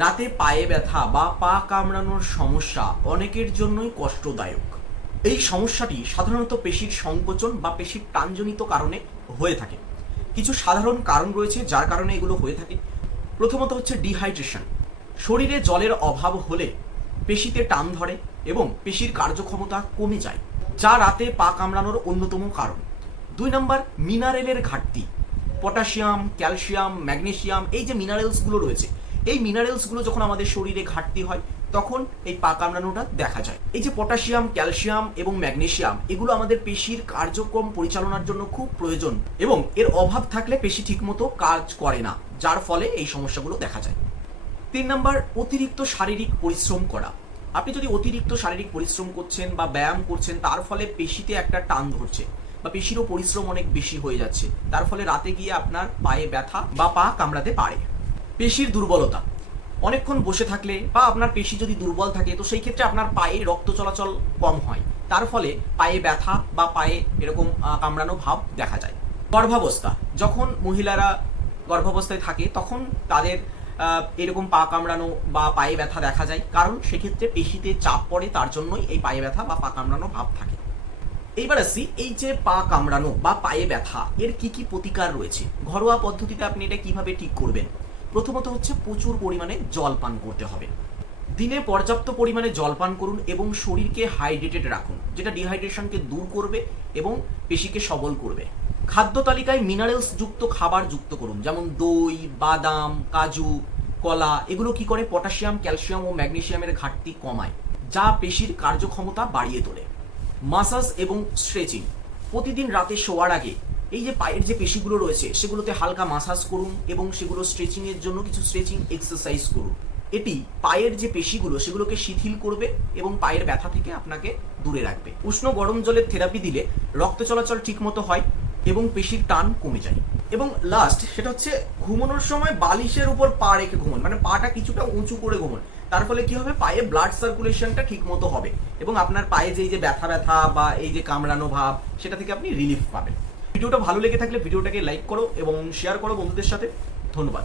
রাতে পায়ে ব্যথা বা পা কামড়ানোর সমস্যা অনেকের জন্যই কষ্টদায়ক। এই সমস্যাটি সাধারণত পেশির সংকোচন বা পেশির টানজনিত কারণে হয়ে থাকে। কিছু সাধারণ কারণ রয়েছে যার কারণে এগুলো হয়ে থাকে। প্রথমত হচ্ছে ডিহাইড্রেশন শরীরে জলের অভাব হলে পেশিতে টান ধরে এবং পেশির কার্যক্ষমতা কমে যায়, যা রাতে পা কামড়ানোর অন্যতম কারণ। দুই নম্বর, মিনারেলের ঘাটতি। পটাশিয়াম, ক্যালসিয়াম ম্যাগনেশিয়াম এই যে মিনারেলসগুলো রয়েছে এই মিনারেলসগুলো যখন আমাদের শরীরে ঘাটতি হয়, তখন এই পা কামড়ানোটা দেখা যায়। এই যে পটাশিয়াম ক্যালসিয়াম এবং ম্যাগনেশিয়াম এগুলো আমাদের পেশির কার্যক্রম পরিচালনার জন্য খুব প্রয়োজন এবং এর অভাব থাকলে পেশি ঠিকমতো কাজ করে না, যার ফলে এই সমস্যাগুলো দেখা যায়। তিন নম্বর, অতিরিক্ত শারীরিক পরিশ্রম করা। আপনি যদি অতিরিক্ত শারীরিক পরিশ্রম করছেন বা ব্যায়াম করছেন, তার ফলে পেশিতে একটা টান ধরছে বা পেশিরও পরিশ্রম অনেক বেশি হয়ে যাচ্ছে। তার ফলে রাতে গিয়ে আপনার পায়ে ব্যথা বা পা কামড়াতে পারে। পেশির দুর্বলতা। অনেকক্ষণ বসে থাকলে বা আপনার পেশি যদি দুর্বল থাকে, তো সেই ক্ষেত্রে আপনার পায়ে রক্ত চলাচল কম হয়। তার ফলে পায়ে ব্যথা বা পায়ে এরকম কামড়ানো ভাব দেখা যায়। গর্ভাবস্থা। যখন মহিলারা গর্ভাবস্থায় থাকে, তখন তাদের এরকম পা কামড়ানো বা পায়ে ব্যথা দেখা যায়। কারণ সেক্ষেত্রে পেশিতে চাপ পড়ে, তার জন্যই এই পায়ে ব্যথা বা পা কামড়ানো ভাব থাকে। এইবার আসি, এই যে পা কামড়ানো বা পায়ে ব্যথা, এর কি কি প্রতিকার রয়েছে? ঘরোয়া পদ্ধতিতে আপনি এটা কীভাবে ঠিক করবেন? প্রথমত হচ্ছে প্রচুর পরিমাণে জল পান করতে হবে। দিনে পর্যাপ্ত পরিমাণে জল পান করুন এবং শরীরকে হাইড্রেটেড রাখুন, যেটা ডিহাইড্রেশনকে দূর করবে এবং পেশিকে সবল করবে। খাদ্য তালিকায় মিনারেলস যুক্ত খাবার যুক্ত করুন, যেমন দই, বাদাম, কাজু, কলা, এগুলো কি করে? পটাশিয়াম, ক্যালসিয়াম ও ম্যাগনেসিয়ামের ঘাটতি কমায়, যা পেশির কার্যক্ষমতা বাড়িয়ে তোলে। মাসাজ এবং স্ট্রেচিং, প্রতিদিন রাতে শোয়ার আগে এই যে পায়ের যে পেশিগুলো রয়েছে, সেগুলোতে হালকা মাসাজ করুন এবং সেগুলো স্ট্রেচিং এর জন্য কিছু স্ট্রেচিং এক্সারসাইজ করুন। এটি পায়ের যে পেশিগুলো, সেগুলোকে শিথিল করবে এবং পায়ের ব্যথা থেকে আপনাকে দূরে রাখবে। উষ্ণ গরম জলের থেরাপি দিলে রক্ত চলাচল ঠিকমতো হয় এবং পেশির টান কমে যায়। এবং লাস্ট সেটা হচ্ছে ঘুমানোর সময় বালিশের উপর পা রেখে ঘুমন মানে পাটা কিছুটা উঁচু করে ঘুমন। তার ফলে কি হবে? পায়ে ব্লাড সার্কুলেশনটা ঠিক মতো হবে এবং আপনার পায়ে যে এই যে ব্যথা ব্যথা বা এই যে কামড়ানো ভাব, সেটা থেকে আপনি রিলিফ পাবেন। ভিডিওটা ভালো লেগে থাকলে ভিডিওটাকে লাইক করো এবং শেয়ার করো বন্ধুদের সাথে। ধন্যবাদ।